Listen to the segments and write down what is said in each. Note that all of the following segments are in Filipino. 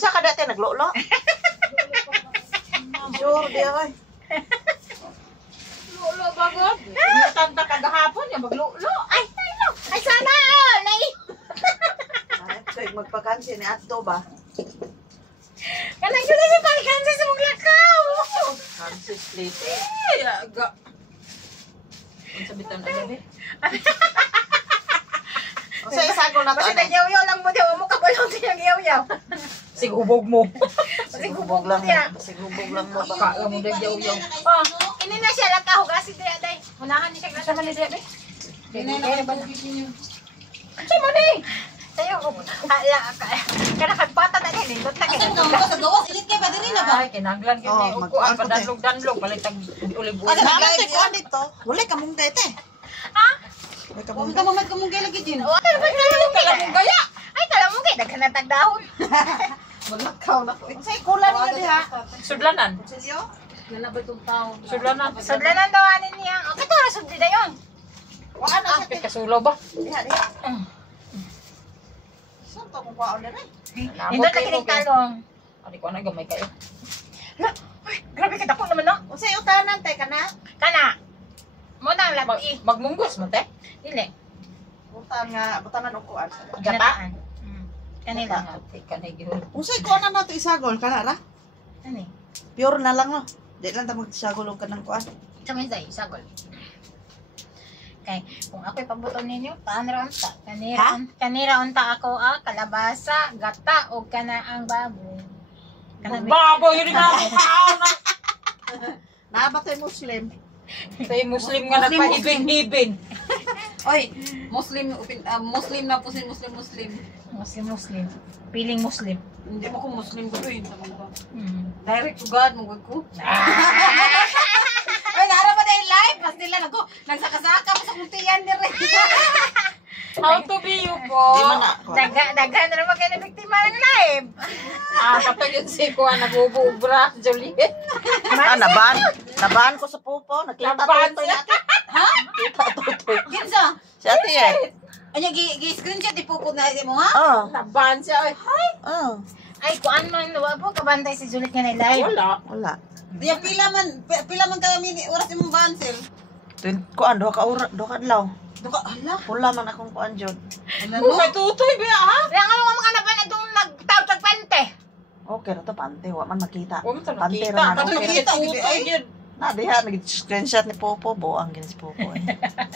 Unsa ka dati naglolo? Sure di ay. Lulo bagod. Tanta kagahapon ya maglulo. Ay, ay sana all. Ay. Ay, magpakansi ni Ato ba? Kanang yun na palikan sa mong lakaw. Kansi split. Ya ga. Unsa bitan ada be? Unsa isagol na to? Kasi nagyaw-yaw lang mo daw mo kabalo tiyang yaw-yaw. Sigubog mo. Sigubog lang mo. Sigubog lang mo. Baka mo nagyaw-yaw. Oh, ini na siya lakaw kasi dia day. Unahan ni siya Asa man ni be? Dinay ba niyo? Sa man ni? Tayo ko. Hala kana kagbata na din nindot na kay. Sa gawas ilit kay ba diri na ba? Ay, kinanglan gyud ni uko ang padanlog-danlog balitag ulig-ulig. Naman si kuan dito. Wala ka mong dete. Ha? Wala ka Kung mong ka mamad ka mong lagi din. O, ano ba Kalamong gaya. Ay, kala mo kay daghan na tagdahon. Malakaw na ko. Unsa kulan niya diha? Sudlanan. Seryo? Wala ba itong tao? Sudlanan. Sudlanan daw anin niya. O, kato ra sudli dayon. Wala na Ah, siya. kasulaw ba? Diha diha. Saan to kung kuan na rin? Nindot na kining talong. Ani ko na gamay kayo. Ay, grabe ka dako naman no. Unsa utanan tay kana? Kana. Mo na lati. Magmunggos mo te. Dili. Utan nga butanan og kuan. Ginataan. Kanila. Kanay gyud. Unsa kuan na to isagol kana ra? Ani? Pure na lang no. Di lang ta magsagol og kanang kuan. Sa minsan, sagol. Kay, kung ako'y pabuton ninyo, paano unta? Kanira unta ako, kalabasa, gata, o kana ang baboy. Baboy yun nga. Na ba tay Muslim? Tay Muslim nga nagpahibing-hibing. Oy, Muslim na po si Muslim. Muslim. Piling Muslim. Hindi mo ko Muslim ko rin sa mga. Direct to God mo ko. Oy, nara ba dai live? Mas nila nagsakasaka mo sa kuntiyan dire. How to be you po. Di man na. Daghan na naman kayo na biktima ng live. Patay yun si Kuha nagububra, Juliet. Naban ko sa pupo, nakita Naban tutoy siya. natin. Ha? Kita tutoy. Kinsa? Si Ate eh. Anya gi-screenshot ipupod na mo ha? Oh. Naban siya. Oh. Ay, kuan man, po, kabantay si Juliet nga na live. Wala. Wala. Pila man ka oras imong bansel. Kuan do ka adlaw. Duka hala. Pula man akong kuan jud. Kung may tutoy ba ha? Kaya nga mga napan na itong nagtawag pante. Okay ra to pante, wa man makita. Huwag mo ito Pante nakita. ra man. Kasi Okay. may tutoy yun. Na diha nag-screenshot ni Popo, buang gins Popo. Eh.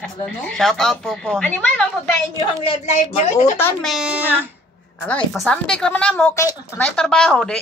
Hala no. Shout out Popo. Animal, mabutain nyo ang live nyo. Mag-utan me. Ala, ipasandik ra man namo kay nay trabaho di.